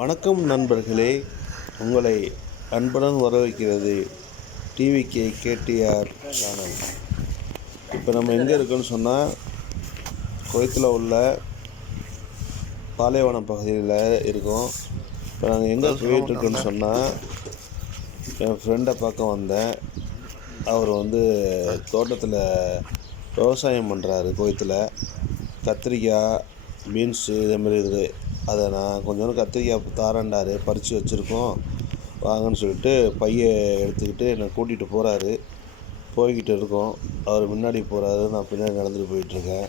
வணக்கம் நண்பர்களே, உங்களை அன்புடன் வரவேற்கிறது டிவிகே கேடிஆர் சேனல். இப்போ நம்ம எங்கே இருக்கோன்னு சொன்னால், குவைத்தில் உள்ள பாலைவனம் பகுதியில் இருக்கோம். இப்போ நாங்கள் எங்கே போயிட்டுருக்கோன்னு சொன்னால், என் ஃப்ரெண்டை பார்க்க வந்தேன். அவர் தோட்டத்தில் விவசாயம் பண்ணுறாரு. குவைத்தில் கத்திரிக்காய், பீன்ஸு இதேமாரி இருக்குது. அதை நான் கொஞ்சோண்டு கத்திரிக்காய் தாரண்டார், பறித்து வச்சுருக்கோம், வாங்கன்னு சொல்லிட்டு பையை எடுத்துக்கிட்டு என்னை கூட்டிகிட்டு போகிறாரு. போய்கிட்டு இருக்கோம். அவர் முன்னாடி போகிறாரு, நான் பின்னாடி நடந்துட்டு போயிட்டுருக்கேன்.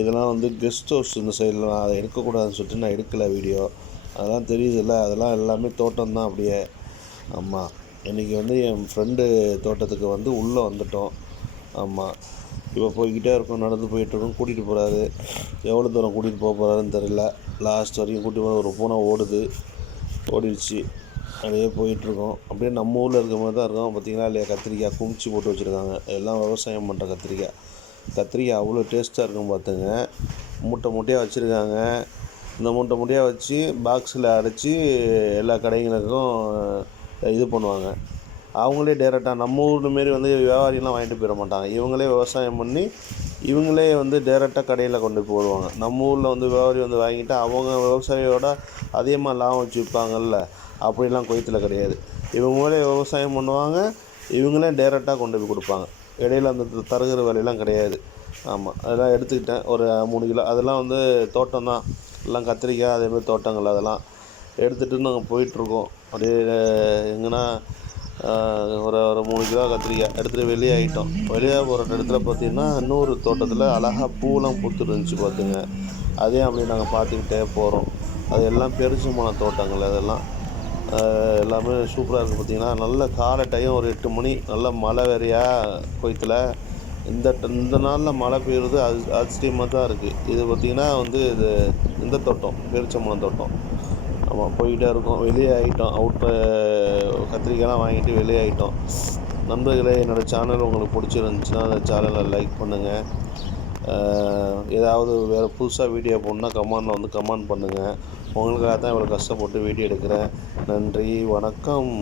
இதெல்லாம் கெஸ்ட் ஹவுஸ் இந்த சைடில். நான் அதை எடுக்கக்கூடாதுன்னு சொல்லிட்டு நான் எடுக்கலை வீடியோ. அதெல்லாம் தெரியுதில்ல, அதெல்லாம் எல்லாமே தோட்டம் தான் அப்படியே. ஆமாம், இன்றைக்கி என் ஃப்ரெண்டு தோட்டத்துக்கு உள்ளே வந்துட்டோம். ஆமாம், இப்போ போய்கிட்டே இருக்கோம், நடந்து போயிட்டுருக்கோம். கூட்டிகிட்டு போகிறாரு. எவ்வளோ தூரம் கூட்டிகிட்டு போகிறாருன்னு தெரியல. லாஸ்ட் வரைக்கும் கூட்டிகிட்டு போகிற ஒரு பூனை ஓடிடுச்சு. அப்படியே போயிட்டுருக்கோம். அப்படியே நம்ம ஊரில் இருக்க மாதிரி தான் இருக்கும். பார்த்திங்கன்னா இல்லையா, கத்திரிக்காய் குமிச்சு போட்டு வச்சுருக்காங்க. எல்லாம் விவசாயம் பண்ணுற கத்திரிக்காய் அவ்வளோ டேஸ்ட்டாக இருக்கும். பார்த்துங்க, மூட்டை மூட்டையாக வச்சுருக்காங்க. இந்த மூட்டை மூட்டையாக வச்சு பாக்ஸில் அடைச்சி எல்லா கடைகளுக்கும் இது பண்ணுவாங்க. அவங்களே டேரெக்டாக நம்ம ஊர் மாரி வியாபாரிலாம் வாங்கிட்டு போயிட மாட்டாங்க. இவங்களே விவசாயம் பண்ணி இவங்களே டேரெக்டாக கடையில் கொண்டு போடுவாங்க. நம்ம ஊரில் வியாபாரி வாங்கிட்டு அவங்க விவசாயியோட அதிகமாக லாபம் வச்சு விற்பாங்கள்ல, அப்படிலாம் குவைத்தில் கிடையாது. இவங்களே விவசாயம் பண்ணுவாங்க, இவங்களே டேரெக்டாக கொண்டு போய் கொடுப்பாங்க. இடையில தரகுற வேலையெல்லாம் கிடையாது. ஆமாம், அதெல்லாம் எடுத்துக்கிட்டேன். ஒரு 3 கிலோ. அதெல்லாம் தோட்டம் தான், எல்லாம் கத்திரிக்காய் அதேமாதிரி தோட்டங்கள். அதெல்லாம் எடுத்துகிட்டு நாங்கள் போயிட்டுருக்கோம். அப்படியே எங்கன்னா ஒரு 3 கிலோ கத்திரிக்காய் எடுத்துகிட்டு வெளியே போகிற இடத்துல பார்த்திங்கன்னா, இன்னொரு தோட்டத்தில் அழகாக பூவெலாம் பூத்துருந்துச்சு. பார்த்துங்க, அதையும் அப்படி நாங்கள் பார்த்துக்கிட்டே போகிறோம். அது எல்லாம் பெருசுமான தோட்டங்கள். அதெல்லாம் எல்லாமே சூப்பராக இருக்குது. பார்த்திங்கன்னா நல்ல காலை டைம் ஒரு 8 மணி. நல்ல மழை வேறையாக குவைத்தில். இந்த நாளில் மழை பெய்யுறது ஆச்சரியமாக தான் இருக்குது. இது பார்த்திங்கன்னா இது இந்த தோட்டம் பெருச்சம்பழம் தோட்டம். ஆமாம், போய்கிட்டே இருக்கோம். வெளியே ஆகிட்டோம். கத்திரிக்காயெலாம் வாங்கிட்டு வெளியே ஆகிட்டோம். நண்பர்களே, என்னோடய சேனல் உங்களுக்கு பிடிச்சிருந்துச்சுன்னா அந்த சேனலை லைக் பண்ணுங்கள். ஏதாவது வேறு புதுசாக வீடியோ போடணுன்னா கமெண்டில் கமெண்ட் பண்ணுங்கள். உங்களுக்காக தான் இவ்வளோ கஷ்டப்பட்டு வீடியோ எடுக்கிறேன். நன்றி, வணக்கம்.